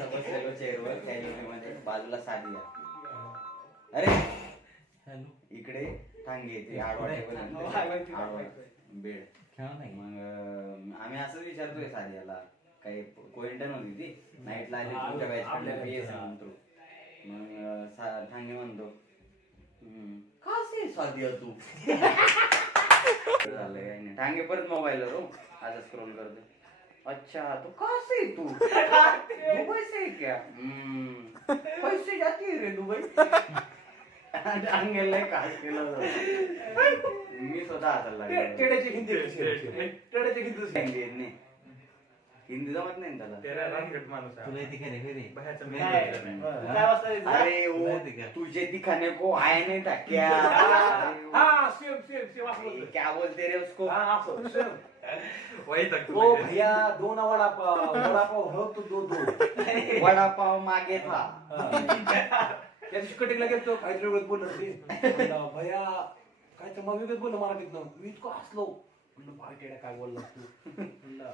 असं बसलेलो चेअरवर मध्ये बाजूला सादिया. अरे इकडे टांगे ते आडवा टेबल बेड. मग आम्ही असंच विचारतोय सादियाला, काही कोइंटन होती ती नाईटला आली तुमच्या बॅचकडे बीएस म्हणतो. मग ठांगे म्हणतो का से सादिया तू झालं काही नाही. ठांगे परत मोबाईलवर हो असं स्क्रोल करतो. अच्छा तो कहाँ से तू दुबई से क्या पैसे जाती रे दुबई. ठांगेला खास केलं मी स्वतः हसायला लागलो. हिंदी जमत नाही त्याला. अरे तुझे दिखाने को आया नहीं था क्या. क्या बोलते रे उसको. ओ भैया 2 वडापाव हो तो 2 वडापाव मागे था. त्या दिवशी कटिंगला गेलो काहीतरी वेगळं बोललो ते भैया काय तर मग वेगळंच बोललो मराठीत. मी इतकं हसलो म्हणलं भाई टेड्या काय बोलला तू. म्हणलं